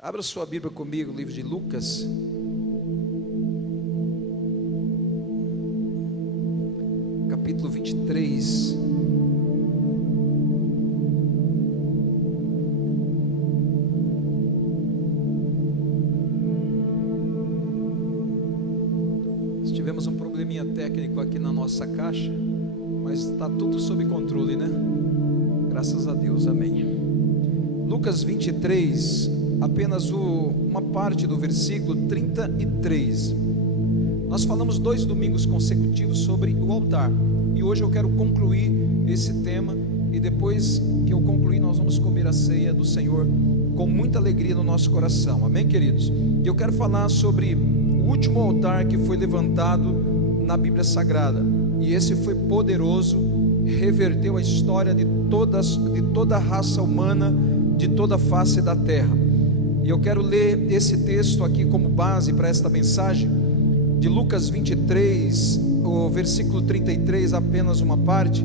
Abra sua Bíblia comigo, livro de Lucas. Capítulo 23. Tivemos um probleminha técnico aqui na nossa caixa, mas está tudo sob controle, né? Graças a Deus, amém. Lucas 23, apenas uma parte do versículo 33. Nós falamos 2 domingos consecutivos sobre o altar, e hoje eu quero concluir esse tema, e depois que eu concluir, nós vamos comer a ceia do Senhor com muita alegria no nosso coração, amém, queridos? E eu quero falar sobre o último altar que foi levantado na Bíblia Sagrada, e esse foi poderoso, reverteu a história de toda a raça humana, de toda a face da terra. E eu quero ler esse texto aqui como base para esta mensagem, de Lucas 23, o versículo 33, apenas uma parte,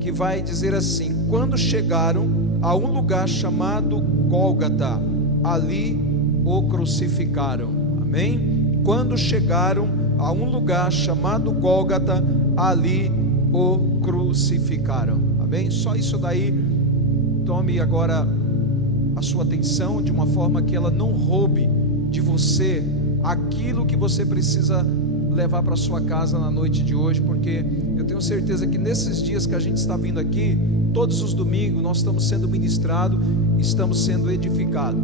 que vai dizer assim: quando chegaram a um lugar chamado Gólgota, ali o crucificaram, amém? Quando chegaram a um lugar chamado Gólgota, ali o crucificaram, amém? Só isso daí, tome agora a sua atenção de uma forma que ela não roube de você aquilo que você precisa levar para sua casa na noite de hoje, porque eu tenho certeza que nesses dias que a gente está vindo aqui, todos os domingos, nós estamos sendo ministrados, estamos sendo edificados.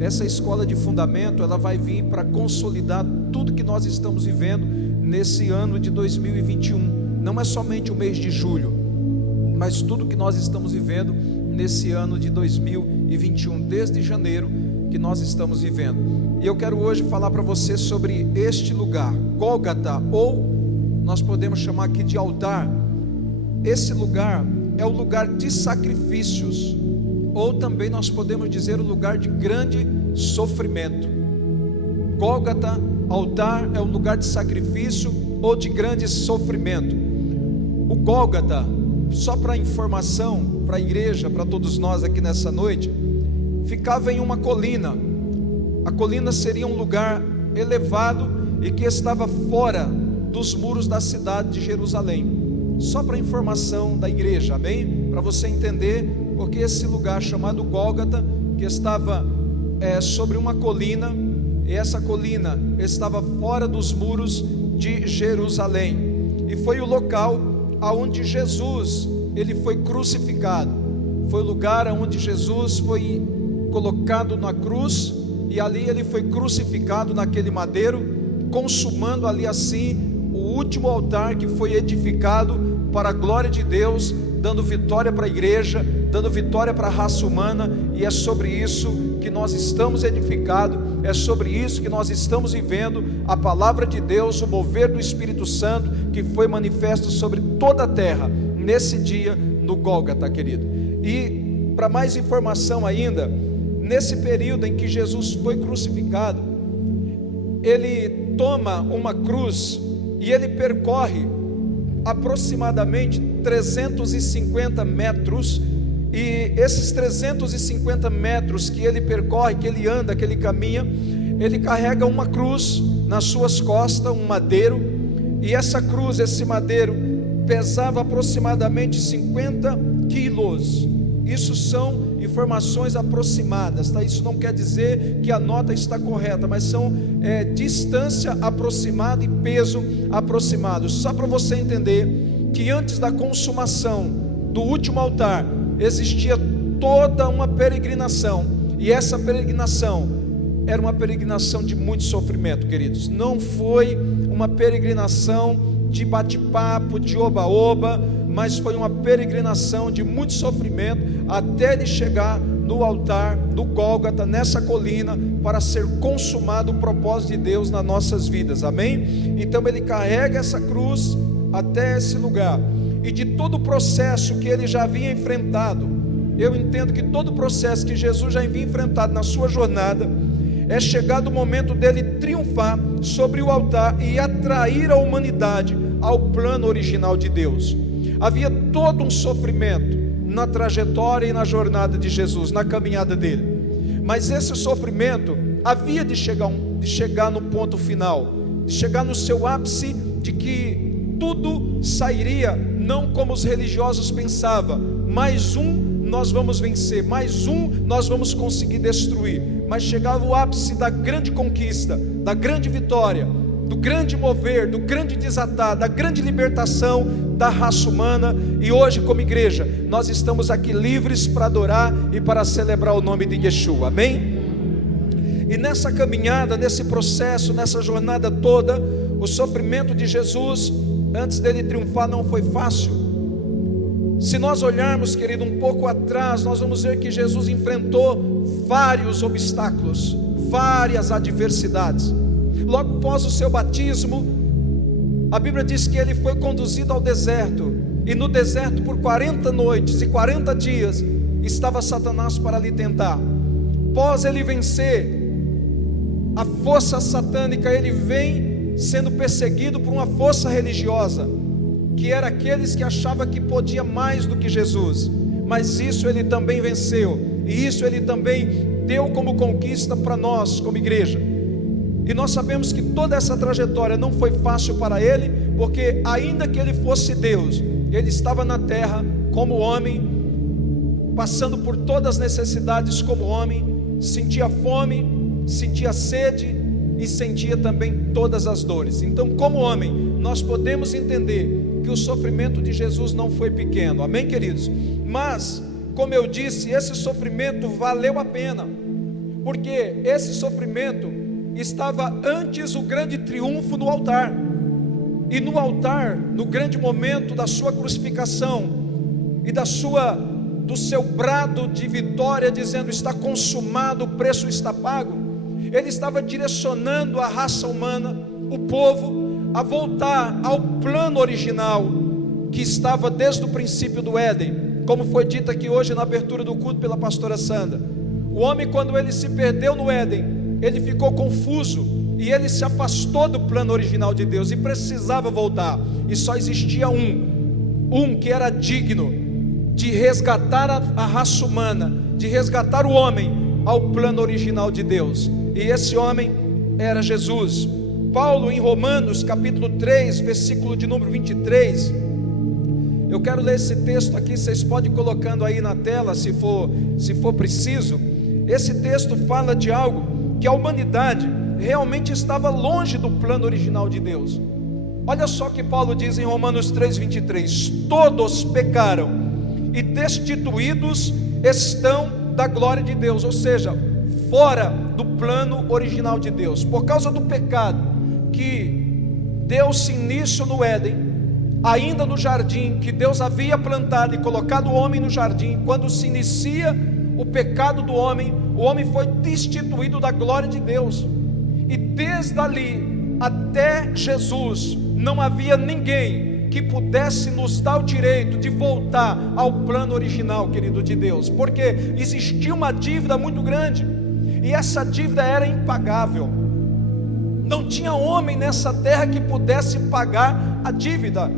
Essa escola de fundamento, ela vai vir para consolidar tudo que nós estamos vivendo nesse ano de 2021, não é somente o mês de julho, mas tudo que nós estamos vivendo nesse ano de 2021, desde janeiro que nós estamos vivendo. E eu quero hoje falar para você sobre este lugar, Gólgota, ou nós podemos chamar aqui de altar. Esse lugar é o lugar de sacrifícios, ou também nós podemos dizer o lugar de grande sofrimento. Gólgota, altar, é o lugar de sacrifício ou de grande sofrimento. O Gólgota, só para informação, para a igreja, para todos nós aqui nessa noite, ficava em uma colina. A colina seria um lugar elevado e que estava fora dos muros da cidade de Jerusalém. Só para informação da igreja, amém? Para você entender, porque esse lugar chamado Gólgota, que estava sobre uma colina, e essa colina estava fora dos muros de Jerusalém, e foi o local aonde Jesus, ele foi crucificado. Foi o lugar aonde Jesus foi colocado na cruz, e ali ele foi crucificado naquele madeiro, consumando ali assim o último altar que foi edificado para a glória de Deus, dando vitória para a igreja, dando vitória para a raça humana. E é sobre isso que nós estamos edificados, é sobre isso que nós estamos vivendo a palavra de Deus, o mover do Espírito Santo que foi manifesto sobre toda a terra nesse dia no Gólgota, querido. E para mais informação ainda, nesse período em que Jesus foi crucificado, ele toma uma cruz e ele percorre aproximadamente 350 metros, e esses 350 metros que ele percorre, que ele anda, que ele caminha, ele carrega uma cruz nas suas costas, um madeiro, e essa cruz, esse madeiro, pesava aproximadamente 50 quilos. Isso são informações aproximadas, tá? Isso não quer dizer que a nota está correta, mas são distância aproximada e peso aproximado. Só para você entender que antes da consumação do último altar, existia toda uma peregrinação, e essa peregrinação era uma peregrinação de muito sofrimento, queridos. Não foi uma peregrinação de bate-papo, de oba-oba, mas foi uma peregrinação de muito sofrimento, até ele chegar no altar do Gólgota, nessa colina, para ser consumado o propósito de Deus nas nossas vidas, amém? Então ele carrega essa cruz até esse lugar, e de todo o processo que ele já havia enfrentado, eu entendo que todo o processo que Jesus já havia enfrentado na sua jornada, é chegado o momento dele triunfar sobre o altar e atrair a humanidade ao plano original de Deus. Havia todo um sofrimento na trajetória e na jornada de Jesus, na caminhada dele, mas esse sofrimento havia de chegar no ponto final, de chegar no seu ápice, de que tudo sairia não como os religiosos pensavam, mais um nós vamos vencer, mais um nós vamos conseguir destruir, mas chegava o ápice da grande conquista, da grande vitória, do grande mover, do grande desatar, da grande libertação da raça humana. E hoje, como igreja, nós estamos aqui livres para adorar e para celebrar o nome de Yeshua, amém? E nessa caminhada, nesse processo, nessa jornada toda, o sofrimento de Jesus, antes dele triunfar, não foi fácil. Se nós olharmos, querido, um pouco atrás, nós vamos ver que Jesus enfrentou vários obstáculos, várias adversidades. Logo após o seu batismo, a Bíblia diz que ele foi conduzido ao deserto, e no deserto por 40 noites e 40 dias estava Satanás para lhe tentar. Após ele vencer a força satânica, ele vem sendo perseguido por uma força religiosa, que era aqueles que achavam que podia mais do que Jesus, mas isso ele também venceu, e isso ele também deu como conquista para nós como igreja. E nós sabemos que toda essa trajetória não foi fácil para ele, porque ainda que ele fosse Deus, ele estava na terra como homem, passando por todas as necessidades como homem, sentia fome, sentia sede e sentia também todas as dores. Então, como homem, nós podemos entender que o sofrimento de Jesus não foi pequeno, amém, queridos? Mas, como eu disse, esse sofrimento valeu a pena, porque esse sofrimento estava antes o grande triunfo no altar. E no altar, no grande momento da sua crucificação e do seu brado de vitória, dizendo: está consumado, o preço está pago, ele estava direcionando a raça humana, o povo, a voltar ao plano original que estava desde o princípio do Éden, como foi dito aqui hoje na abertura do culto pela pastora Sandra. O homem, quando ele se perdeu no Éden, ele ficou confuso e ele se afastou do plano original de Deus e precisava voltar, e só existia um que era digno de resgatar a raça humana, de resgatar o homem ao plano original de Deus, e esse homem era Jesus. Paulo, em Romanos capítulo 3, versículo de número 23, eu quero ler esse texto aqui, vocês podem ir colocando aí na tela se for preciso. Esse texto fala de algo que a humanidade realmente estava longe do plano original de Deus. Olha só o que Paulo diz em Romanos 3:23: todos pecaram e destituídos estão da glória de Deus, ou seja, fora do plano original de Deus, por causa do pecado que deu-se início no Éden, ainda no jardim que Deus havia plantado e colocado o homem no jardim. Quando se inicia o pecado do homem, o homem foi destituído da glória de Deus, e desde ali até Jesus não havia ninguém que pudesse nos dar o direito de voltar ao plano original, querido, de Deus, porque existia uma dívida muito grande, e essa dívida era impagável. Não tinha homem nessa terra que pudesse pagar a dívida.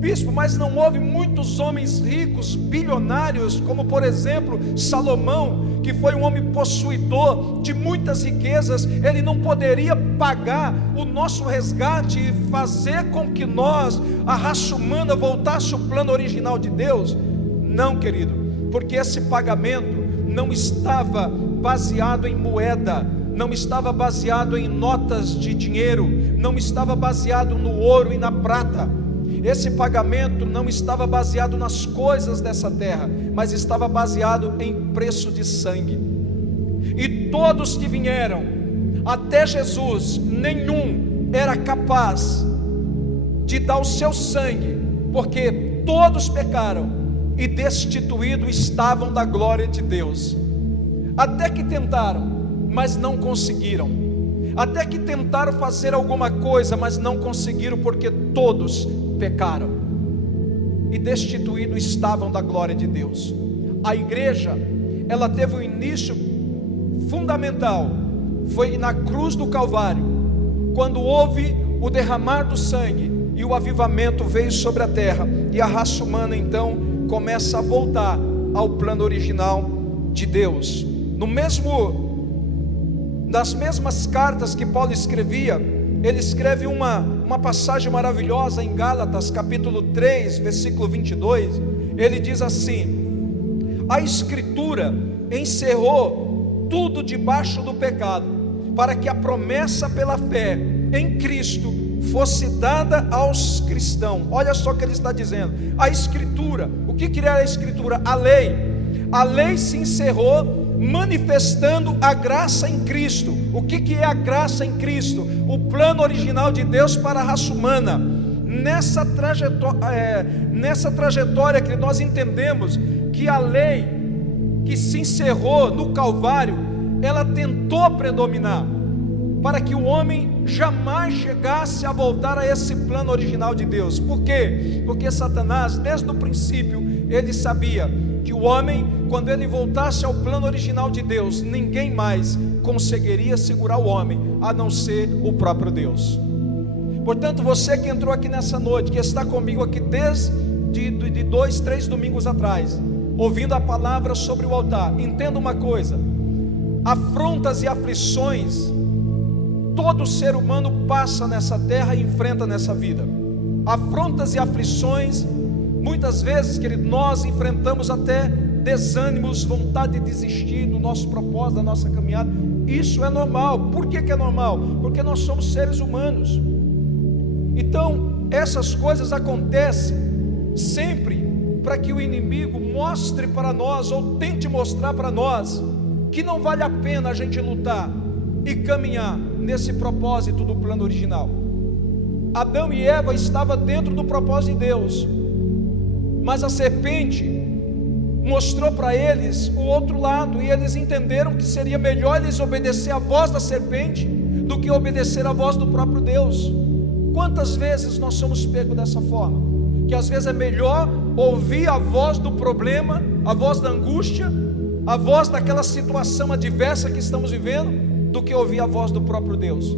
Bispo, mas não houve muitos homens ricos, bilionários, como por exemplo Salomão, que foi um homem possuidor de muitas riquezas? Ele não poderia pagar o nosso resgate e fazer com que nós, a raça humana, voltasse ao plano original de Deus? Não, querido, porque esse pagamento não estava baseado em moeda, não estava baseado em notas de dinheiro, não estava baseado no ouro e na prata. Esse pagamento não estava baseado nas coisas dessa terra, mas estava baseado em preço de sangue. E todos que vieram até Jesus, nenhum era capaz de dar o seu sangue, porque todos pecaram e destituídos estavam da glória de Deus. Até que tentaram, mas não conseguiram. Até que tentaram fazer alguma coisa, mas não conseguiram, porque todos pecaram e destituídos estavam da glória de Deus. A igreja, ela teve um início fundamental, foi na cruz do Calvário, quando houve o derramar do sangue e o avivamento veio sobre a terra, e a raça humana então começa a voltar ao plano original de Deus. nas mesmas cartas que Paulo escrevia, ele escreve uma passagem maravilhosa em Gálatas, capítulo 3, versículo 22. Ele diz assim: a Escritura encerrou tudo debaixo do pecado, para que a promessa pela fé em Cristo fosse dada aos cristãos. Olha só o que ele está dizendo. A Escritura, o que era a Escritura? A lei se encerrou, manifestando a graça em Cristo. O que é a graça em Cristo? O plano original de Deus para a raça humana. Nessa trajetória que nós entendemos que a lei que se encerrou no Calvário, ela tentou predominar, para que o homem jamais chegasse a voltar a esse plano original de Deus. Por quê? Porque Satanás, desde o princípio, ele sabia que o homem, quando ele voltasse ao plano original de Deus, ninguém mais conseguiria segurar o homem, a não ser o próprio Deus. Portanto, você que entrou aqui nessa noite, que está comigo aqui desde 2, 3 domingos atrás, ouvindo a palavra sobre o altar, entenda uma coisa: afrontas e aflições todo ser humano passa nessa terra e enfrenta nessa vida. Afrontas e aflições, muitas vezes, querido, nós enfrentamos até desânimos, vontade de desistir do nosso propósito, da nossa caminhada. Isso é normal. Por que é normal? Porque nós somos seres humanos. Então, essas coisas acontecem sempre para que o inimigo mostre para nós, ou tente mostrar para nós, que não vale a pena a gente lutar e caminhar nesse propósito do plano original. Adão e Eva estavam dentro do propósito de Deus, mas a serpente mostrou para eles o outro lado, e eles entenderam que seria melhor eles obedecer a voz da serpente do que obedecer a voz do próprio Deus. Quantas vezes nós somos pegos dessa forma? Que às vezes é melhor ouvir a voz do problema, a voz da angústia, a voz daquela situação adversa que estamos vivendo, do que ouvir a voz do próprio Deus.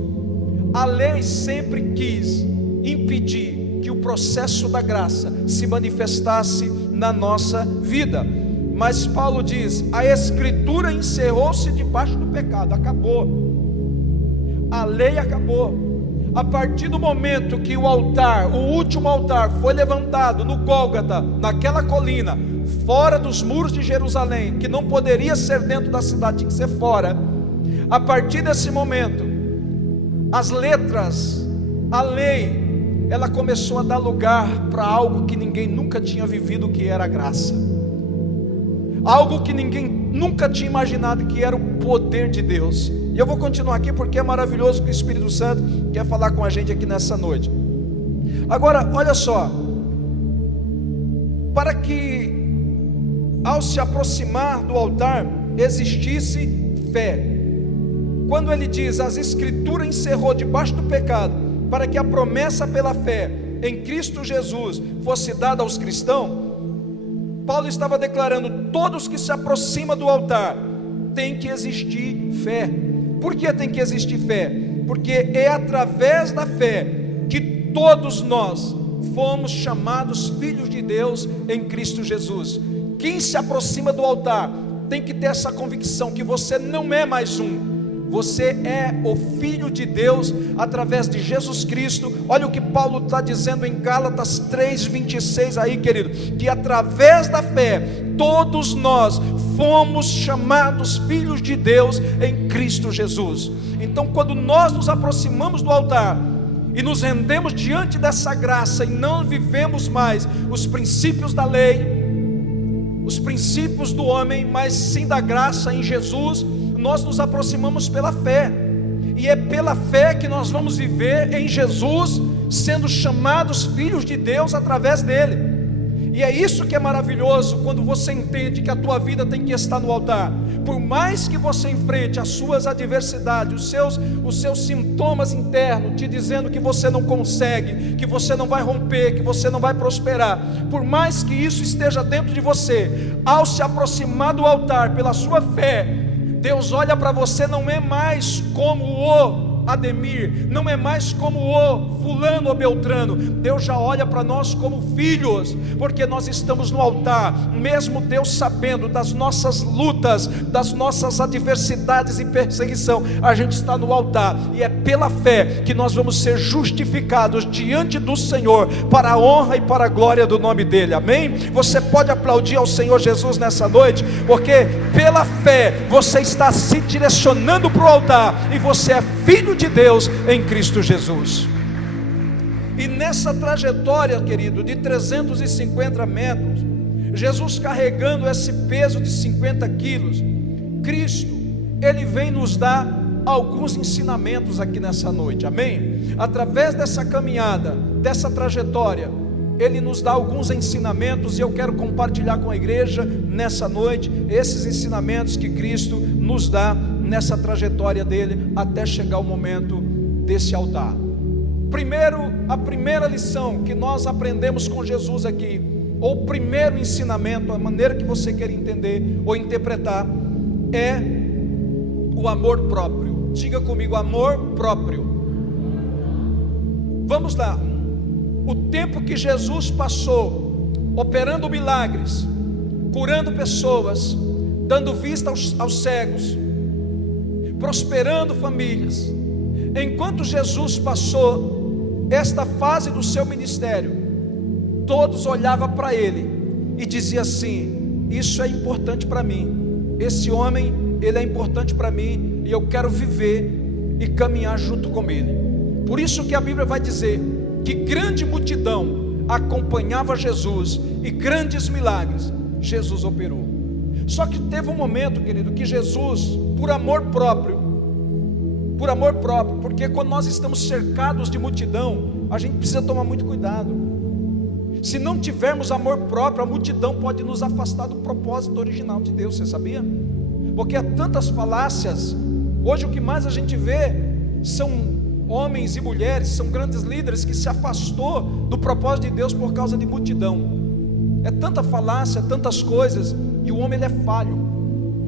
A lei sempre quis impedir que o processo da graça se manifestasse na nossa vida, mas Paulo diz: a Escritura encerrou-se debaixo do pecado. Acabou, a lei acabou. A partir do momento que o altar, o último altar, foi levantado no Gólgota, naquela colina, fora dos muros de Jerusalém, que não poderia ser dentro da cidade, tinha que ser fora. A partir desse momento, as letras, a lei, ela começou a dar lugar para algo que ninguém nunca tinha vivido, que era a graça. Algo que ninguém nunca tinha imaginado, que era o poder de Deus. E eu vou continuar aqui porque é maravilhoso que o Espírito Santo quer falar com a gente aqui nessa noite. Agora, olha só, para que ao se aproximar do altar existisse fé. Quando ele diz: as Escrituras encerrou debaixo do pecado, para que a promessa pela fé em Cristo Jesus fosse dada aos cristãos, Paulo estava declarando: todos que se aproximam do altar tem que existir fé. Por que tem que existir fé? Porque é através da fé que todos nós fomos chamados filhos de Deus em Cristo Jesus. Quem se aproxima do altar tem que ter essa convicção que você não é mais um. Você é o Filho de Deus através de Jesus Cristo. Olha o que Paulo está dizendo em Gálatas 3:26 aí, querido, que através da fé todos nós fomos chamados filhos de Deus em Cristo Jesus. Então, quando nós nos aproximamos do altar e nos rendemos diante dessa graça, e não vivemos mais os princípios da lei, os princípios do homem, mas sim da graça em Jesus, nós nos aproximamos pela fé, e é pela fé que nós vamos viver em Jesus, sendo chamados filhos de Deus através dele. E é isso que é maravilhoso, quando você entende que a tua vida tem que estar no altar. Por mais que você enfrente as suas adversidades, os seus sintomas internos, te dizendo que você não consegue, que você não vai romper, que você não vai prosperar, por mais que isso esteja dentro de você, ao se aproximar do altar pela sua fé, Deus olha para você não é mais como o Ademir, não é mais como o fulano ou beltrano. Deus já olha para nós como filhos, porque nós estamos no altar. Mesmo Deus sabendo das nossas lutas, das nossas adversidades e perseguição, a gente está no altar, e é pela fé que nós vamos ser justificados diante do Senhor, para a honra e para a glória do nome dele. Amém? Você pode aplaudir ao Senhor Jesus nessa noite, porque pela fé você está se direcionando para o altar, e você é filho de Deus em Cristo Jesus. E nessa trajetória, querido, de 350 metros, Jesus carregando esse peso de 50 quilos, Cristo, Ele vem nos dar alguns ensinamentos aqui nessa noite, amém? Através dessa caminhada, dessa trajetória, Ele nos dá alguns ensinamentos, e eu quero compartilhar com a igreja nessa noite, esses ensinamentos que Cristo nos dá nessa trajetória dele, até chegar o momento desse altar. Primeiro, a primeira lição que nós aprendemos com Jesus aqui, ou o primeiro ensinamento, a maneira que você quer entender ou interpretar, é o amor próprio. Diga comigo, amor próprio. Vamos lá. O tempo que Jesus passou operando milagres, curando pessoas, dando vista aos cegos, prosperando famílias, enquanto Jesus passou esta fase do seu ministério, todos olhavam para ele e diziam assim: isso é importante para mim, esse homem, ele é importante para mim, e eu quero viver e caminhar junto com ele. Por isso que a Bíblia vai dizer que grande multidão acompanhava Jesus, e grandes milagres Jesus operou. Só que teve um momento, querido, que Jesus, por amor próprio, porque quando nós estamos cercados de multidão, a gente precisa tomar muito cuidado. Se não tivermos amor próprio, a multidão pode nos afastar do propósito original de Deus, você sabia? Porque há tantas falácias. Hoje o que mais a gente vê são homens e mulheres, são grandes líderes que se afastou do propósito de Deus por causa de multidão. É tanta falácia, tantas coisas, e o homem ele é falho.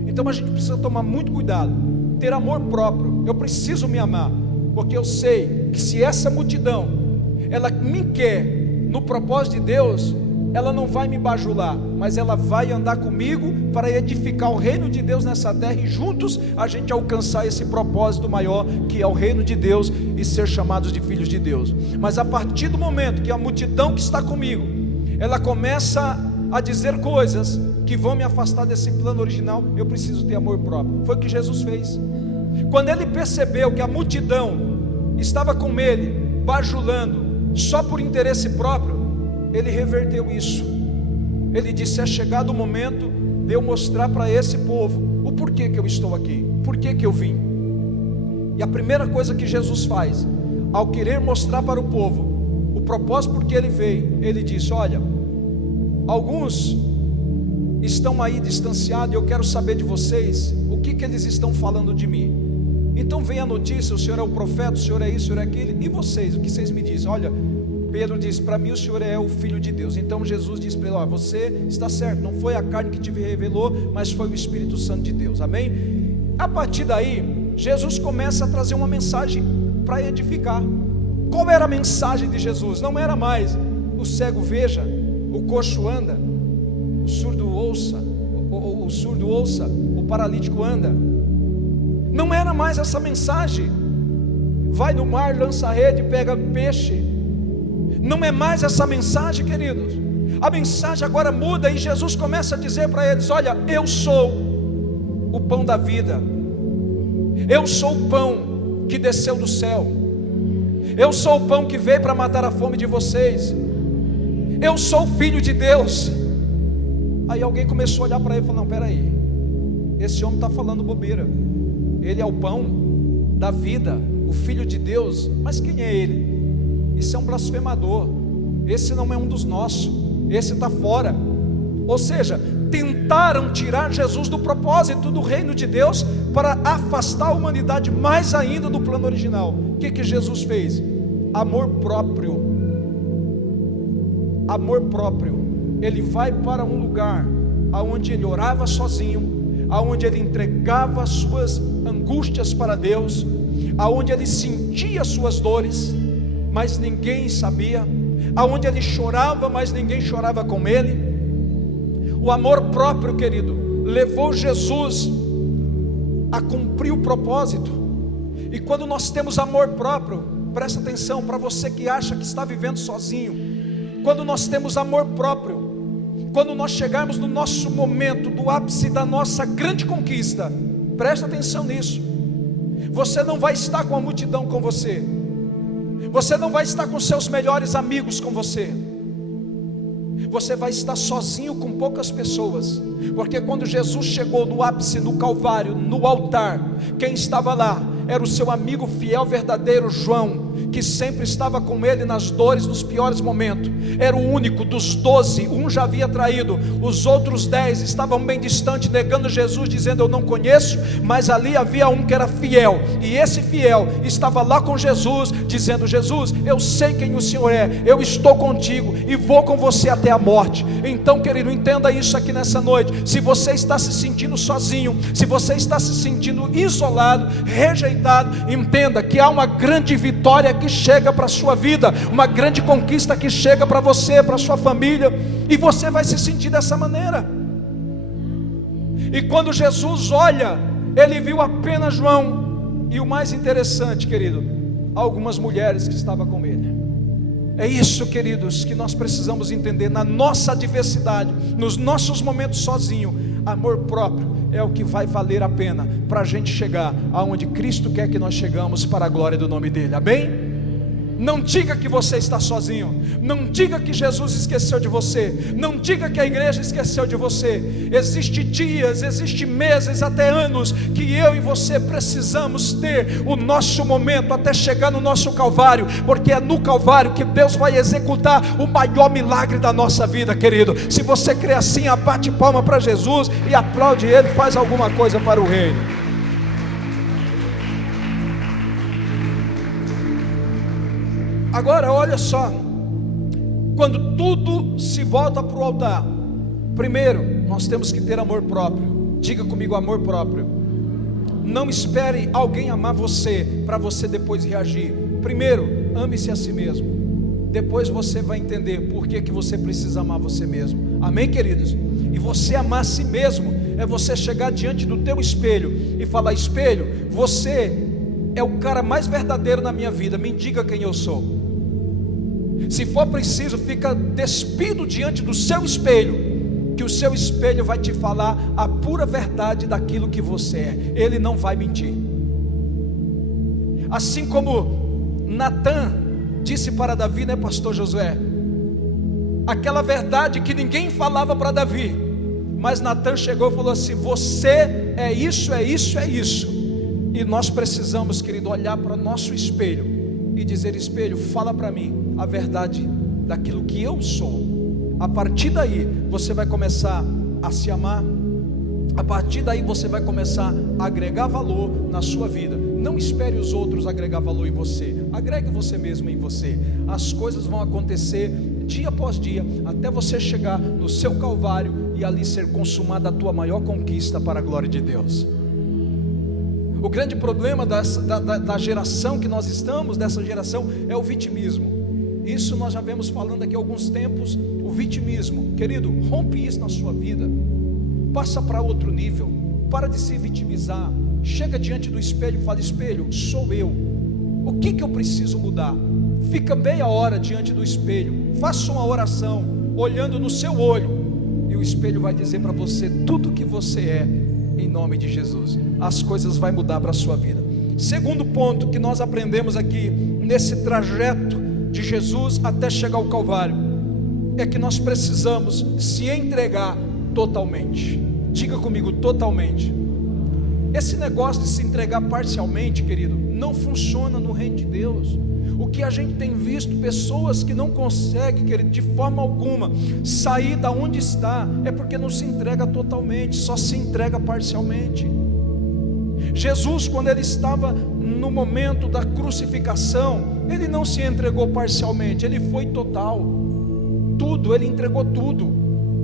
Então a gente precisa tomar muito cuidado, ter amor próprio. Eu preciso me amar, porque eu sei que se essa multidão ela me quer no propósito de Deus, ela não vai me bajular, mas ela vai andar comigo para edificar o reino de Deus nessa terra, e juntos a gente alcançar esse propósito maior, que é o reino de Deus e ser chamados de filhos de Deus. Mas a partir do momento que a multidão que está comigo, ela começa a dizer coisas que vão me afastar desse plano original, eu preciso ter amor próprio. Foi o que Jesus fez. Quando ele percebeu que a multidão estava com ele, bajulando, só por interesse próprio, ele reverteu isso. Ele disse: é chegado o momento de eu mostrar para esse povo o porquê que eu estou aqui, porquê que eu vim. E a primeira coisa que Jesus faz, ao querer mostrar para o povo o propósito por que ele veio, ele disse: olha, alguns estão aí distanciados, e eu quero saber de vocês o que eles estão falando de mim. Então vem a notícia: o senhor é o profeta, o senhor é isso, o senhor é aquilo, e vocês, o que vocês me dizem? Olha, Pedro disse: para mim o senhor é o filho de Deus. Então Jesus disse para ele: olha, você está certo, não foi a carne que te revelou, mas foi o Espírito Santo de Deus, amém? A partir daí, Jesus começa a trazer uma mensagem para edificar. Qual era a mensagem de Jesus? Não era mais o cego veja, o coxo anda, o surdo ouça, o paralítico anda. Não era mais essa mensagem: vai no mar, lança a rede, pega peixe. Não é mais essa mensagem, queridos. A mensagem agora muda, e Jesus começa a dizer para eles: olha, eu sou o pão da vida, eu sou o pão que desceu do céu, eu sou o pão que veio para matar a fome de vocês, eu sou o Filho de Deus. Aí alguém começou a olhar para ele e falou: não, peraí, esse homem está falando bobeira. Ele é o pão da vida, o Filho de Deus, mas quem é ele? Isso é um blasfemador, esse não é um dos nossos, esse está fora. Ou seja, tentaram tirar Jesus do propósito do reino de Deus, para afastar a humanidade mais ainda do plano original. O que Jesus fez? Amor próprio. Amor próprio. Ele vai para um lugar aonde ele orava sozinho, aonde ele entregava as suas angústias para Deus, aonde ele sentia suas dores, mas ninguém sabia, aonde ele chorava, mas ninguém chorava com ele. O amor próprio, querido, levou Jesus a cumprir o propósito. E quando nós temos amor próprio, presta atenção, para você que acha que está vivendo sozinho, quando nós temos amor próprio, quando nós chegarmos no nosso momento do ápice da nossa grande conquista, presta atenção nisso, você não vai estar com a multidão com você, você não vai estar com seus melhores amigos com você, você vai estar sozinho com poucas pessoas, porque quando Jesus chegou no ápice, no Calvário, no altar, quem estava lá era o seu amigo fiel, verdadeiro João, que sempre estava com ele nas dores, nos piores momentos. Era o único dos 12, um já havia traído, os outros 10 estavam bem distantes, negando Jesus, dizendo: eu não conheço. Mas ali havia um que era fiel, e esse fiel estava lá com Jesus, dizendo: Jesus, eu sei quem o Senhor é, eu estou contigo e vou com você até a morte. Então, querido, entenda isso aqui nessa noite. Se você está se sentindo sozinho, se você está se sentindo isolado, rejeitado, entenda que há uma grande vitória que chega para a sua vida, uma grande conquista que chega para você, para a sua família, e você vai se sentir dessa maneira. E quando Jesus olha, ele viu apenas João, e o mais interessante, querido, algumas mulheres que estavam com ele. É isso, queridos, que nós precisamos entender na nossa adversidade, nos nossos momentos sozinho. Amor próprio é o que vai valer a pena para a gente chegar aonde Cristo quer que nós chegamos, para a glória do nome dele, amém? Não diga que você está sozinho, não diga que Jesus esqueceu de você, não diga que a igreja esqueceu de você. Existem dias, existem meses, até anos, que eu e você precisamos ter o nosso momento até chegar no nosso Calvário, porque é no Calvário que Deus vai executar o maior milagre da nossa vida, querido. Se você crê assim, abate palma para Jesus e aplaude Ele, faz alguma coisa para o reino. Agora olha só, quando tudo se volta para o altar, primeiro nós temos que ter amor próprio. Diga comigo: amor próprio. Não espere alguém amar você para você depois reagir. Primeiro, ame-se a si mesmo. Depois você vai entender por que você precisa amar você mesmo. Amém, queridos? E você amar a si mesmo é você chegar diante do teu espelho e falar: espelho, você é o cara mais verdadeiro na minha vida, me diga quem eu sou. Se for preciso, fica despido diante do seu espelho, que o seu espelho vai te falar a pura verdade daquilo que você é. Ele não vai mentir. Assim como Natã disse para Davi, né, pastor Josué? Aquela verdade que ninguém falava para Davi, mas Natã chegou e falou assim: você é isso, é isso, é isso. E nós precisamos, querido, olhar para o nosso espelho e dizer: espelho, fala para mim a verdade daquilo que eu sou. A partir daí você vai começar a se amar. A partir daí você vai começar a agregar valor na sua vida. Não espere os outros agregar valor em você, agregue você mesmo em você. As coisas vão acontecer dia após dia, até você chegar no seu Calvário e ali ser consumada a tua maior conquista, para a glória de Deus. O grande problema da geração que nós estamos, dessa geração, é o vitimismo. Isso nós já vemos falando aqui há alguns tempos. O vitimismo, querido, rompe isso na sua vida, passa para outro nível, para de se vitimizar, chega diante do espelho e fala: espelho, sou eu, o que eu preciso mudar? Fica meia hora diante do espelho, faça uma oração, olhando no seu olho, e o espelho vai dizer para você tudo que você é, em nome de Jesus. As coisas vão mudar para a sua vida. Segundo ponto que nós aprendemos aqui, nesse trajeto de Jesus até chegar ao Calvário, é que nós precisamos se entregar totalmente. Diga comigo: totalmente. Esse negócio de se entregar parcialmente, querido, não funciona no reino de Deus. O que a gente tem visto, pessoas que não conseguem, querido, de forma alguma sair da onde está, é porque não se entrega totalmente, só se entrega parcialmente. Jesus, quando ele estava no momento da crucificação, ele não se entregou parcialmente, ele foi total. Tudo, ele entregou tudo.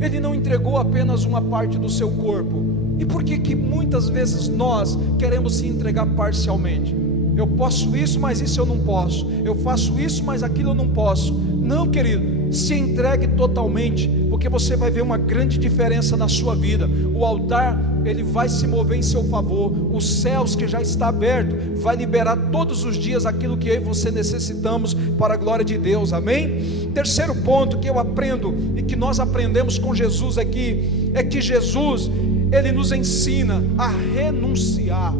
Ele não entregou apenas uma parte do seu corpo. E por que muitas vezes nós queremos se entregar parcialmente? eu posso isso, mas isso eu não posso, eu faço isso, mas aquilo eu não posso. Não, querido, se entregue totalmente, porque você vai ver uma grande diferença na sua vida. O altar, ele vai se mover em seu favor. Os céus que já está aberto vai liberar todos os dias aquilo que eu e você necessitamos para a glória de Deus, amém? Terceiro ponto que eu aprendo e que nós aprendemos com Jesus aqui, é que Jesus, ele nos ensina a renunciar.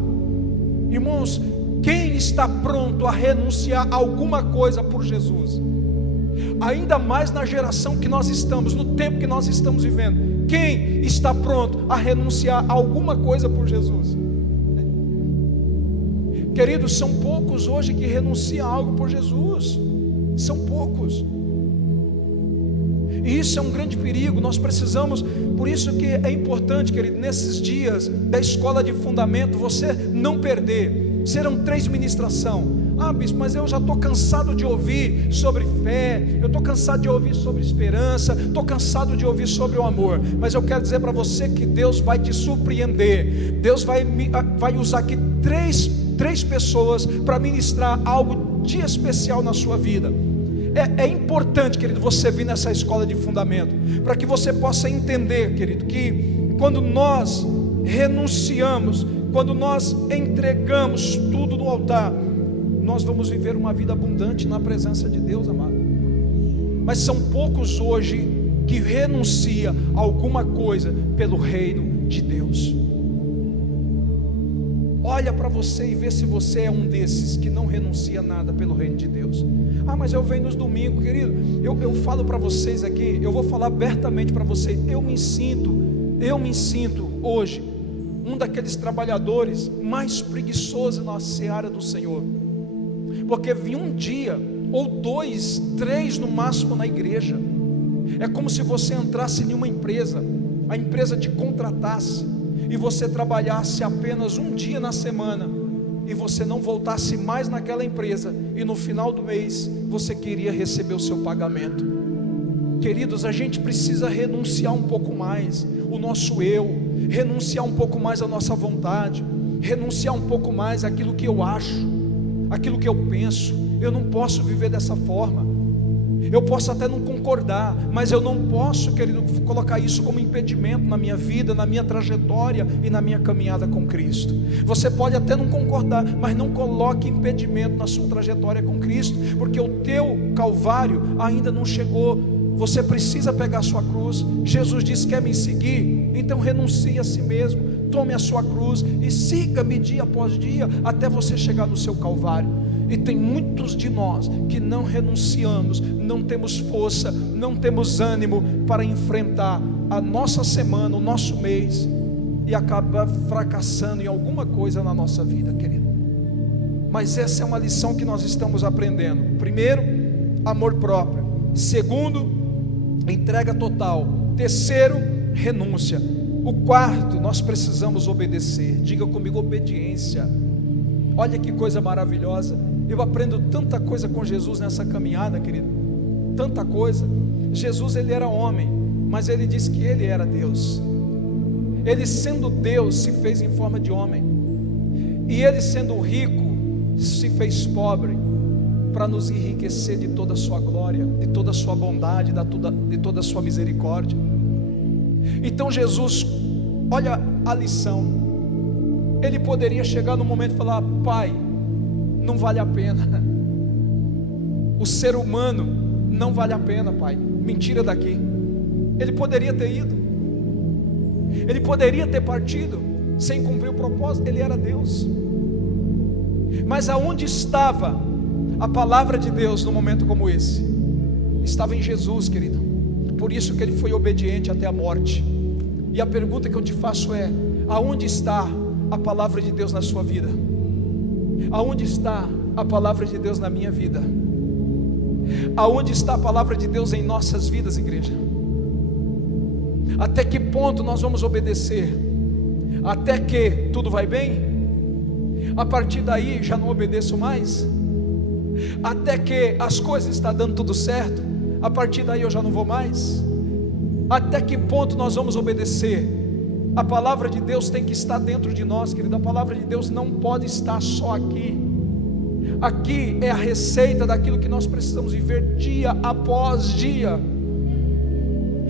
Irmãos, quem está pronto a renunciar a alguma coisa por Jesus? Ainda mais na geração que nós estamos, no tempo que nós estamos vivendo, quem está pronto a renunciar a alguma coisa por Jesus? Queridos, são poucos hoje que renunciam a algo por Jesus, são poucos, e isso é um grande perigo. Nós precisamos, por isso que é importante, querido, nesses dias da escola de fundamento, você não perder. Serão 3 ministrações. Ah, bispo, mas eu já estou cansado de ouvir sobre fé, eu estou cansado de ouvir sobre esperança, estou cansado de ouvir sobre o amor. Mas eu quero dizer para você que Deus vai te surpreender. Deus vai usar aqui três pessoas para ministrar algo de especial na sua vida. É importante, querido, você vir nessa escola de fundamento, para que você possa entender, querido, que quando nós renunciamos, quando nós entregamos tudo no altar, nós vamos viver uma vida abundante na presença de Deus, amado. Mas são poucos hoje que renunciam a alguma coisa pelo reino de Deus. Olha para você e vê se você é um desses que não renuncia nada pelo reino de Deus. Ah, mas eu venho nos domingos, querido. Eu falo para vocês aqui, eu vou falar abertamente para vocês. Eu me sinto hoje um daqueles trabalhadores mais preguiçosos na seara do Senhor, porque vi um dia, ou 2, 3 no máximo na igreja. É como se você entrasse em uma empresa, a empresa te contratasse, e você trabalhasse apenas um dia na semana, e você não voltasse mais naquela empresa, e no final do mês, você queria receber o seu pagamento. Queridos, a gente precisa renunciar um pouco mais o nosso eu, renunciar um pouco mais a nossa vontade, renunciar um pouco mais aquilo que eu acho, aquilo que eu penso. Eu não posso viver dessa forma. Eu posso até não concordar, mas eu não posso, querido, colocar isso como impedimento na minha vida, na minha trajetória e na minha caminhada com Cristo. Você pode até não concordar, mas não coloque impedimento na sua trajetória com Cristo, porque o teu Calvário ainda não chegou. Você precisa pegar a sua cruz. Jesus disse: quer me seguir? Então renuncie a si mesmo, tome a sua cruz e siga-me dia após dia, até você chegar no seu Calvário. E tem muitos de nós que não renunciamos, não temos força, não temos ânimo para enfrentar a nossa semana, o nosso mês, e acaba fracassando em alguma coisa na nossa vida, querido. Mas essa é uma lição que nós estamos aprendendo. Primeiro, amor próprio. Segundo, entrega total. Terceiro, renúncia. O quarto, nós precisamos obedecer. Diga comigo, obediência. Olha que coisa maravilhosa. Eu aprendo tanta coisa com Jesus nessa caminhada, querido. Tanta coisa. Jesus, ele era homem, mas ele disse que ele era Deus. Ele, sendo Deus, se fez em forma de homem. E ele, sendo rico, se fez pobre, para nos enriquecer de toda a sua glória, de toda a sua bondade, de toda a sua misericórdia. Então Jesus, olha a lição. Ele poderia chegar no momento e falar: Pai, não vale a pena, o ser humano não vale a pena, Pai, me tira daqui. Ele poderia ter ido, ele poderia ter partido sem cumprir o propósito. Ele era Deus. Mas aonde estava a palavra de Deus num momento como esse? Estava em Jesus, querido. Por isso que ele foi obediente até a morte. E a pergunta que eu te faço é: aonde está a palavra de Deus na sua vida? Aonde está a palavra de Deus na minha vida? Aonde está a palavra de Deus em nossas vidas, igreja? Até que ponto nós vamos obedecer? Até que tudo vai bem? A partir daí já não obedeço mais? Até que as coisas estão dando tudo certo? A partir daí eu já não vou mais? Até que ponto nós vamos obedecer? A palavra de Deus tem que estar dentro de nós, querido. A palavra de Deus não pode estar só aqui. Aqui é a receita daquilo que nós precisamos viver dia após dia.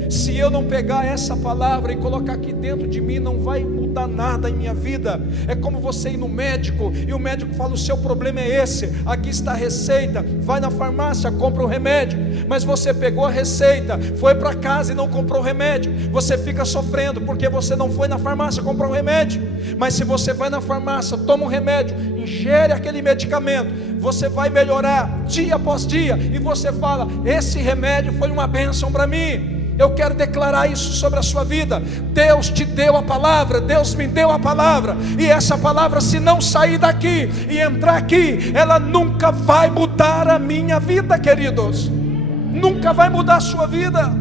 Se eu não pegar essa palavra e colocar aqui dentro de mim, não vai mudar nada em minha vida. É como você ir no médico e o médico fala: o seu problema é esse, aqui está a receita, vai na farmácia, compra o remédio. Mas você pegou a receita, foi para casa e não comprou o remédio. Você fica sofrendo porque você não foi na farmácia comprar um remédio. Mas se você vai na farmácia, toma um remédio, ingere aquele medicamento, você vai melhorar dia após dia. E você fala: esse remédio foi uma bênção para mim. Eu quero declarar isso sobre a sua vida. Deus te deu a palavra, Deus me deu a palavra, e essa palavra, se não sair daqui e entrar aqui, ela nunca vai mudar a minha vida, queridos. Nunca vai mudar a sua vida.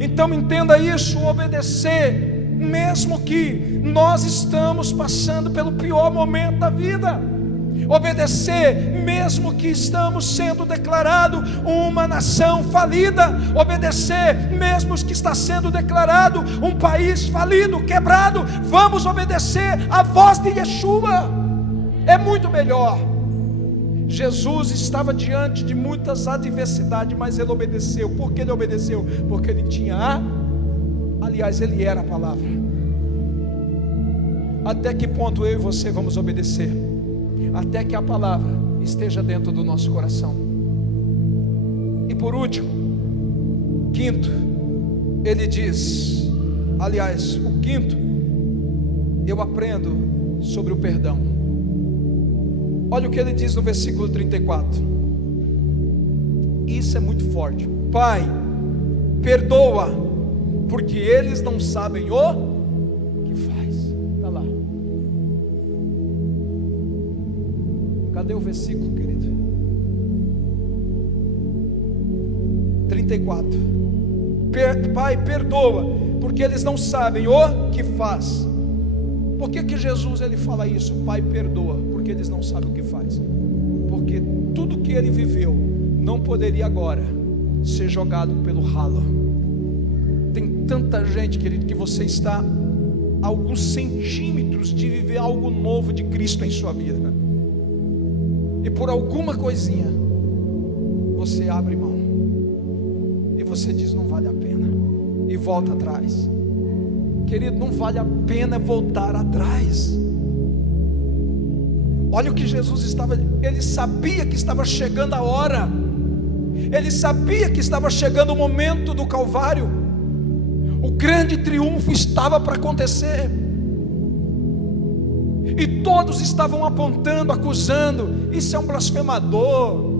Então entenda isso: obedecer, mesmo que nós estamos passando pelo pior momento da vida. Obedecer, mesmo que estamos sendo declarado uma nação falida. Obedecer, mesmo que está sendo declarado um país falido, quebrado. Vamos obedecer a voz de Yeshua. É muito melhor. Jesus estava diante de muitas adversidades, mas ele obedeceu. Por que ele obedeceu? Porque ele tinha aliás, ele era a palavra. Até que ponto eu e você vamos obedecer? Até que a palavra esteja dentro do nosso coração. E por último, quinto, ele diz, aliás, o quinto, eu aprendo sobre o perdão. Olha o que ele diz no versículo 34. Isso é muito forte. Pai, perdoa, porque eles não sabem o que faz. Está lá. Cadê o versículo, querido? 34. Pai, perdoa, porque eles não sabem o que faz. Por que Jesus ele fala isso? Pai, perdoa, porque eles não sabem o que faz. Porque tudo que ele viveu não poderia agora ser jogado pelo ralo. Tem tanta gente, querido, que você está a alguns centímetros de viver algo novo de Cristo em sua vida, e por alguma coisinha você abre mão e você diz: não vale a pena, e volta atrás. Querido, não vale a pena voltar atrás. Olha o que Jesus estava, ele sabia que estava chegando a hora, ele sabia que estava chegando o momento do Calvário, o grande triunfo estava para acontecer, e todos estavam apontando, acusando: isso é um blasfemador.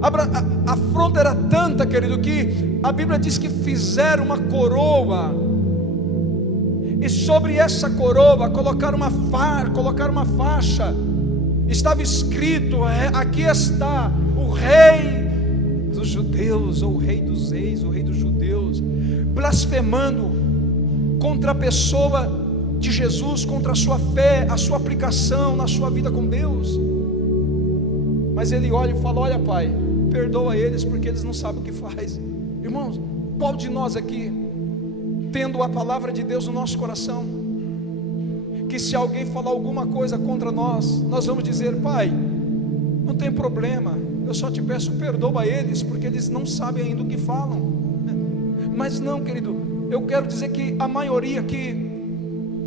A afronta era tanta, querido, que a Bíblia diz que fizeram uma coroa, e sobre essa coroa colocaram uma faixa, estava escrito: aqui está o rei dos judeus, ou o rei dos reis, o rei dos judeus, blasfemando contra a pessoa de Jesus, contra a sua fé, a sua aplicação na sua vida com Deus. Mas ele olha e fala: olha, Pai, perdoa eles, porque eles não sabem o que faz. Irmãos, qual de nós aqui, tendo a palavra de Deus no nosso coração, que se alguém falar alguma coisa contra nós, nós vamos dizer: Pai, não tem problema, eu só te peço, perdoa eles, porque eles não sabem ainda o que falam. Mas não, querido, eu quero dizer que a maioria aqui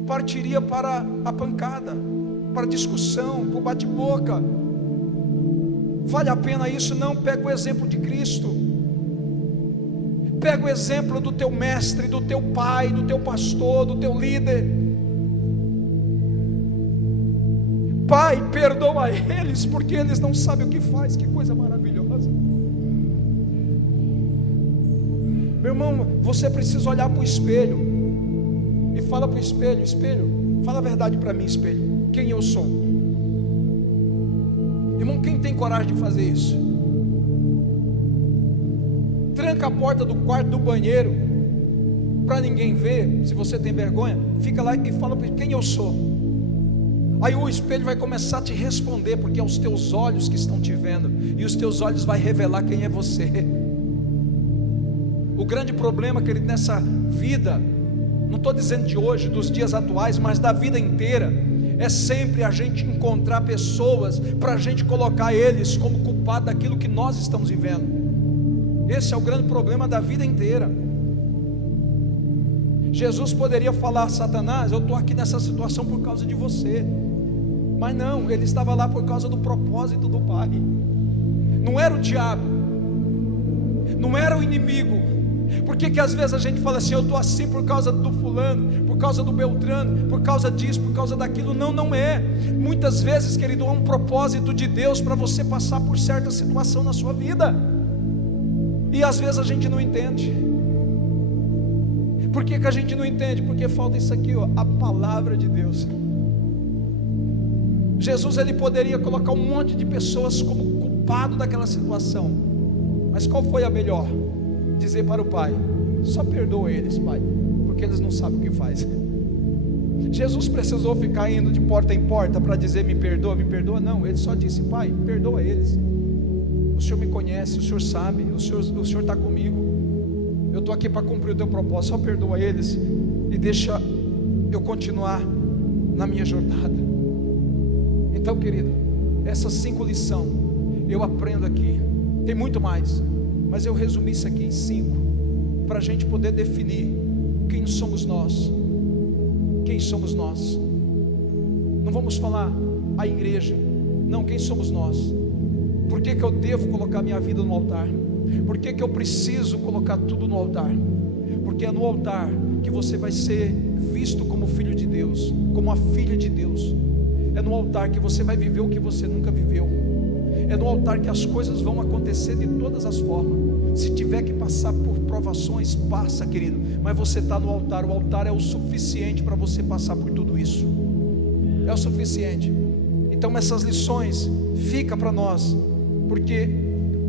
partiria para a pancada, para a discussão, para o bate-boca. Vale a pena isso? Não. Pega o exemplo de Cristo, pega o exemplo do teu mestre, do teu pai, do teu pastor, do teu líder. Pai, perdoa eles, porque eles não sabem o que faz. Que coisa maravilhosa. Meu irmão, você precisa olhar para o espelho e fala para o espelho: espelho, fala a verdade para mim, espelho, quem eu sou. Irmão, quem tem coragem de fazer isso? Tranca a porta do quarto, do banheiro, para ninguém ver. Se você tem vergonha, fica lá e fala para ele: quem eu sou. Aí o espelho vai começar a te responder, porque é os teus olhos que estão te vendo, e os teus olhos vai revelar quem é você. O grande problema, querido, nessa vida, não estou dizendo de hoje, dos dias atuais, mas da vida inteira, é sempre a gente encontrar pessoas para a gente colocar eles como culpado daquilo que nós estamos vivendo. Esse é o grande problema da vida inteira. Jesus poderia falar: Satanás, eu estou aqui nessa situação por causa de você. Mas não, ele estava lá por causa do propósito do Pai. Não era o diabo, não era o inimigo. Por que às vezes a gente fala assim: eu estou assim por causa do fulano, por causa do Beltrano, por causa disso, por causa daquilo? Não, não é. Muitas vezes, querido, há um propósito de Deus para você passar por certa situação na sua vida, e às vezes a gente não entende. Por que a gente não entende? Porque falta isso aqui, ó, a palavra de Deus. Jesus, ele poderia colocar um monte de pessoas como culpado daquela situação, mas qual foi a melhor? Dizer para o Pai: só perdoa eles, Pai, porque eles não sabem o que faz. Jesus precisou ficar indo de porta em porta para dizer: me perdoa, me perdoa. Não, ele só disse: Pai, perdoa eles. O Senhor me conhece, o Senhor sabe, o Senhor está comigo. Eu estou aqui para cumprir o teu propósito. Só perdoa eles e deixa eu continuar na minha jornada. Então, querido, essas 5 lições eu aprendo aqui. Tem muito mais, mas eu resumi isso aqui em 5, para a gente poder definir quem somos nós. Quem somos nós? Não vamos falar a igreja, não, quem somos nós? Por que eu devo colocar minha vida no altar? Por que eu preciso colocar tudo no altar? Porque é no altar que você vai ser visto como filho de Deus, como a filha de Deus. É no altar que você vai viver o que você nunca viveu. É no altar que as coisas vão acontecer de todas as formas. Se tiver que passar por provações, passa, querido, mas você está no altar. O altar é o suficiente para você passar por tudo isso. É o suficiente. Então essas lições fica para nós, porque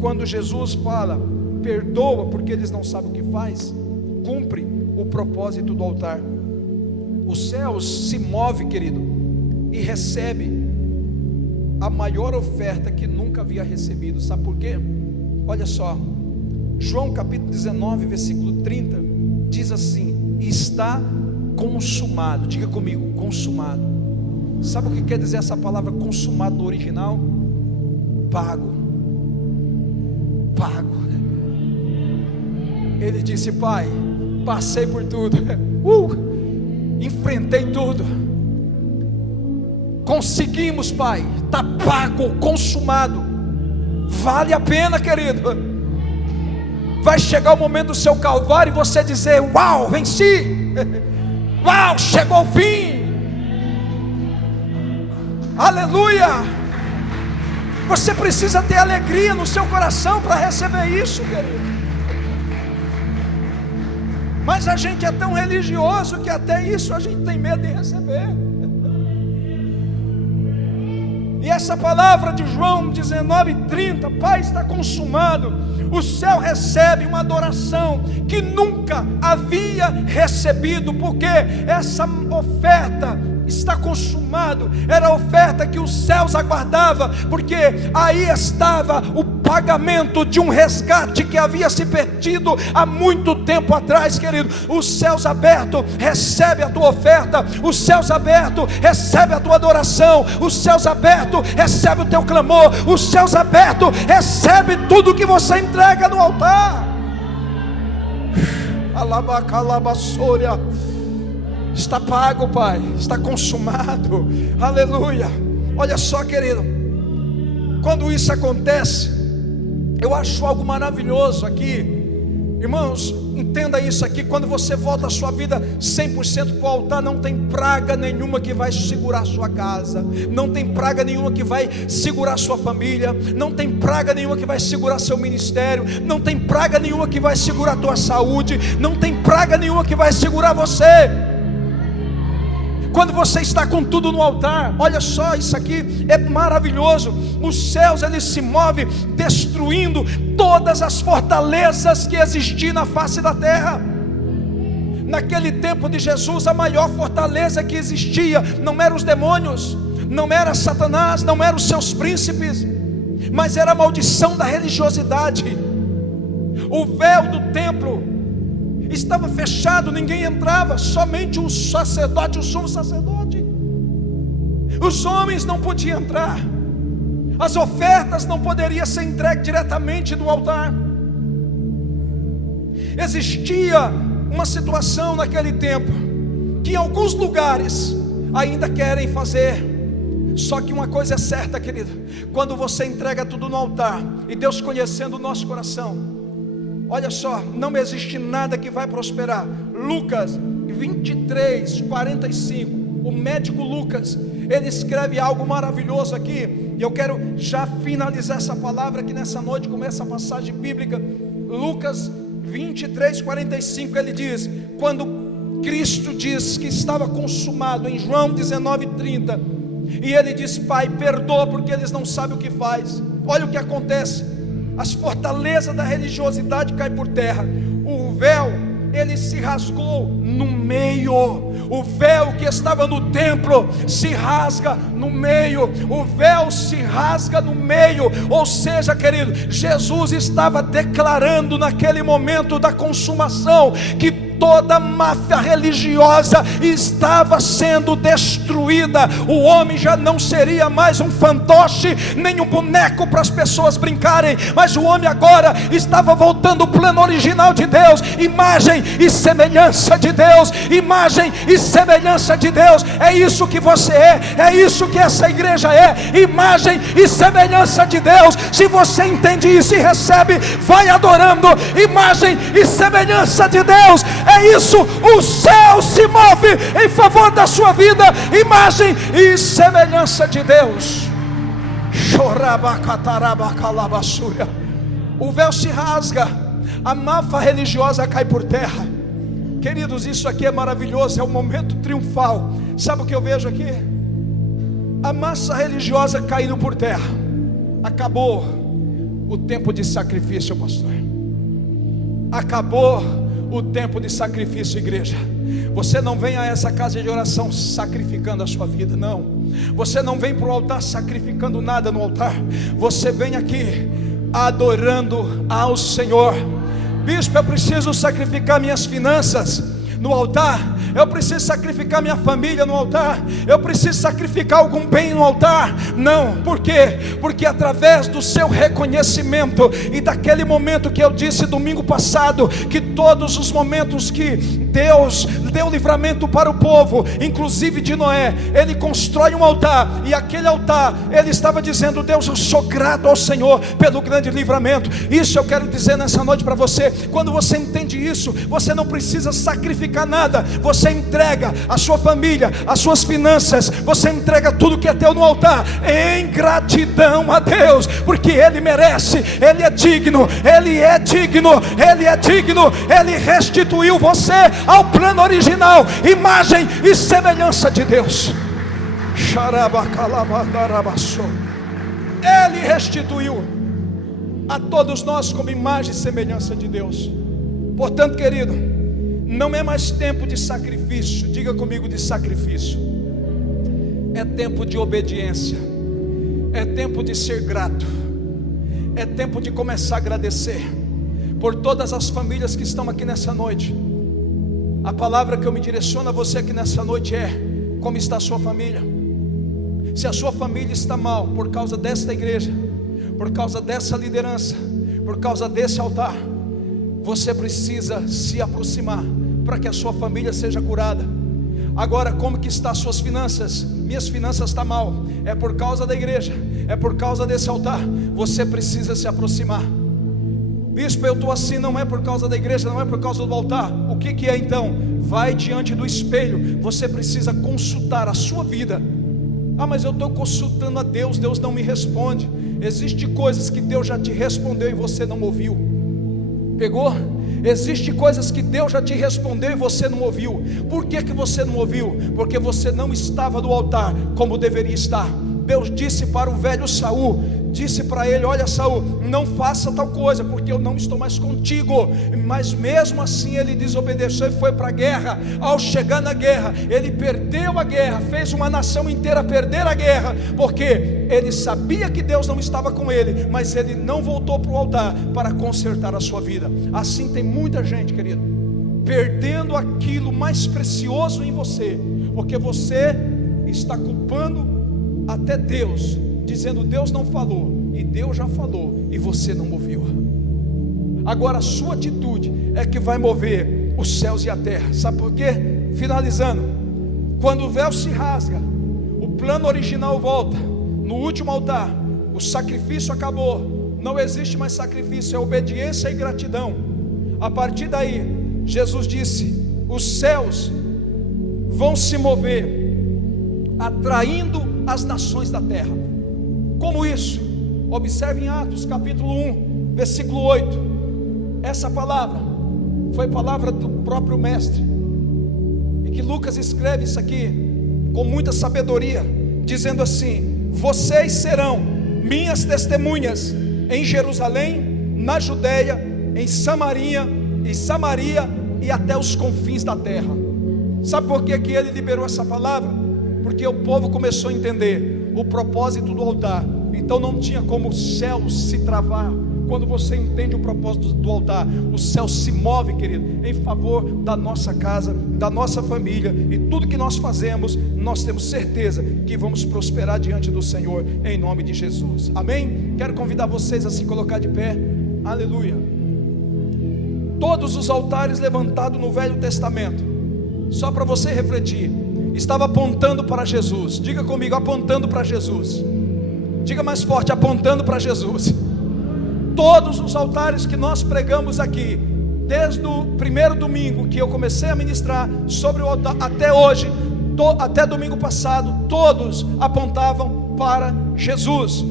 quando Jesus fala: perdoa porque eles não sabem o que faz, cumpre o propósito do altar. O céu se move, querido, e recebe a maior oferta que nunca havia recebido. Sabe por quê? Olha só, João capítulo 19, versículo 30, diz assim: está consumado. Diga comigo: consumado. Sabe o que quer dizer essa palavra consumado no original? Pago. Pago. Ele disse: Pai, passei por tudo, enfrentei tudo, conseguimos, Pai, está pago, consumado. Vale a pena, querido. Vai chegar o momento do seu calvário e você dizer: uau, venci, uau, chegou o fim, aleluia. Você precisa ter alegria no seu coração para receber isso, querido. Mas a gente é tão religioso que até isso a gente tem medo de receber. E essa palavra de João 19:30, Pai, está consumado. O céu recebe uma adoração que nunca havia recebido, porque essa oferta está consumado, era a oferta que os céus aguardavam, porque aí estava o pagamento de um resgate que havia se perdido há muito tempo atrás, querido. Os céus abertos recebe a tua oferta, os céus abertos recebe a tua adoração, os céus abertos recebe o teu clamor, os céus abertos recebe tudo que você entrega no altar. Alabacalabassória. Está pago, Pai, está consumado, aleluia. Olha só, querido, quando isso acontece, eu acho algo maravilhoso aqui. Irmãos, entenda isso aqui: quando você volta a sua vida 100% para o altar, não tem praga nenhuma que vai segurar a sua casa, não tem praga nenhuma que vai segurar a sua família, não tem praga nenhuma que vai segurar seu ministério, não tem praga nenhuma que vai segurar a tua saúde, não tem praga nenhuma que vai segurar você. Quando você está com tudo no altar, olha só, isso aqui é maravilhoso. Os céus, eles se movem destruindo todas as fortalezas que existiam na face da terra. Naquele tempo de Jesus, a maior fortaleza que existia não eram os demônios, não era Satanás, não eram os seus príncipes, mas era a maldição da religiosidade. O véu do templo estava fechado, ninguém entrava, somente o sacerdote, o sumo sacerdote. Os homens não podiam entrar, as ofertas não poderiam ser entregues diretamente do altar. Existia uma situação naquele tempo, que em alguns lugares ainda querem fazer. Só que uma coisa é certa, querido: quando você entrega tudo no altar, e Deus conhecendo o nosso coração, olha só, não existe nada que vai prosperar. Lucas 23:45, o médico Lucas, ele escreve algo maravilhoso aqui, e eu quero já finalizar essa palavra aqui nessa noite com essa passagem bíblica. Lucas 23:45, ele diz: quando Cristo diz que estava consumado, em João 19:30, e ele diz: Pai, perdoa porque eles não sabem o que faz. Olha o que acontece: as fortalezas da religiosidade caem por terra. O véu, ele se rasgou no meio. O véu que estava no templo se rasga no meio. O véu se rasga no meio. Ou seja, querido, Jesus estava declarando naquele momento da consumação que toda máfia religiosa estava sendo destruída. O homem já não seria mais um fantoche, nem um boneco para as pessoas brincarem, mas o homem agora estava voltando ao plano original de Deus. Imagem e semelhança de Deus. Imagem e semelhança de Deus. É isso que você é isso que essa igreja é. Imagem e semelhança de Deus. Se você entende isso e recebe, vai adorando. Imagem e semelhança de Deus. É isso, o céu se move em favor da sua vida. Imagem e semelhança de Deus. O véu se rasga, a máfia religiosa cai por terra. Queridos, isso aqui é maravilhoso, é um momento triunfal. Sabe o que eu vejo aqui? A massa religiosa caindo por terra. Acabou o tempo de sacrifício, pastor. Acabou o tempo de sacrifício, igreja. Você não vem a essa casa de oração sacrificando a sua vida, não. Você não vem para o altar sacrificando nada no altar. Você vem aqui adorando ao Senhor. Bispo, eu preciso sacrificar minhas finanças no altar. Eu preciso sacrificar minha família no altar. Eu preciso sacrificar algum bem no altar. Não, por quê? Porque através do seu reconhecimento, e daquele momento que eu disse domingo passado, que todos os momentos que Deus deu livramento para o povo, inclusive de Noé, ele constrói um altar, e aquele altar, ele estava dizendo: Deus, eu sou grato ao Senhor pelo grande livramento. Isso eu quero dizer nessa noite para você. Quando você entende isso, você não precisa sacrificar nada. Você entrega a sua família, as suas finanças, você entrega tudo que é teu no altar, em gratidão a Deus, porque Ele merece, Ele é digno, Ele é digno, Ele é digno. Ele restituiu você ao plano original, imagem e semelhança de Deus. Ele restituiu a todos nós como imagem e semelhança de Deus. Portanto, querido, não é mais tempo de sacrifício. Diga comigo: de sacrifício. É tempo de obediência. É tempo de ser grato. É tempo de começar a agradecer por todas as famílias que estão aqui nessa noite. A palavra que eu me direciono a você aqui nessa noite é: como está a sua família? Se a sua família está mal por causa desta igreja, por causa dessa liderança, por causa desse altar, você precisa se aproximar para que a sua família seja curada. Agora, como que está as suas finanças? Minhas finanças estão mal. É por causa da igreja, é por causa desse altar. Você precisa se aproximar. Bispo, eu estou assim, não é por causa da igreja, não é por causa do altar. O que é então? Vai diante do espelho. Você precisa consultar a sua vida. Ah, mas eu estou consultando a Deus, Deus não me responde. Existem coisas que Deus já te respondeu e você não ouviu. Pegou? Existem coisas que Deus já te respondeu e você não ouviu. Por que você não ouviu? Porque você não estava no altar como deveria estar. Deus disse para o velho Saul, disse para ele: olha, Saul, não faça tal coisa, porque eu não estou mais contigo. Mas mesmo assim ele desobedeceu e foi para a guerra. Ao chegar na guerra, ele perdeu a guerra, fez uma nação inteira perder a guerra, porque ele sabia que Deus não estava com ele, mas ele não voltou para o altar para consertar a sua vida. Assim tem muita gente, querido, perdendo aquilo mais precioso em você, porque você está culpando até Deus, dizendo: Deus não falou, e Deus já falou, e você não ouviu. Agora a sua atitude é que vai mover os céus e a terra. Sabe por quê? Finalizando, quando o véu se rasga, o plano original volta. No último altar, o sacrifício acabou, não existe mais sacrifício, é obediência e gratidão. A partir daí, Jesus disse: os céus vão se mover, atraindo as nações da terra. Como isso? Observe em Atos capítulo 1, versículo 8. Essa palavra foi palavra do próprio mestre, e que Lucas escreve isso aqui com muita sabedoria, dizendo assim: vocês serão minhas testemunhas em Jerusalém, na Judeia, em Samaria e até os confins da terra. Sabe por que ele liberou essa palavra? Porque o povo começou a entender o propósito do altar. Então não tinha como o céu se travar. Quando você entende o propósito do altar, o céu se move, querido, em favor da nossa casa, da nossa família, e tudo que nós fazemos, nós temos certeza que vamos prosperar diante do Senhor, em nome de Jesus. Amém? Quero convidar vocês a se colocar de pé. Aleluia. Todos os altares levantados no Velho Testamento, só para você refletir, estava apontando para Jesus. Diga comigo: apontando para Jesus. Diga mais forte: apontando para Jesus. Todos os altares que nós pregamos aqui, desde o primeiro domingo que eu comecei a ministrar sobre o altar até hoje, até domingo passado, todos apontavam para Jesus.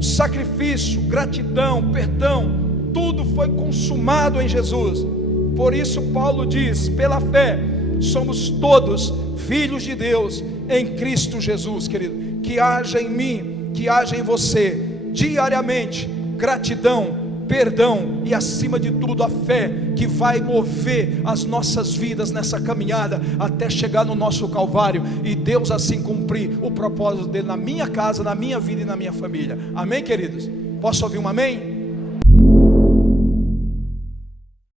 Sacrifício, gratidão, perdão, tudo foi consumado em Jesus. Por isso Paulo diz: pela fé somos todos filhos de Deus em Cristo Jesus. Querido, que haja em mim, que haja em você diariamente gratidão, perdão e, acima de tudo, a fé, que vai mover as nossas vidas nessa caminhada até chegar no nosso Calvário, e Deus assim cumprir o propósito dele na minha casa, na minha vida e na minha família. Amém, queridos? Posso ouvir um amém?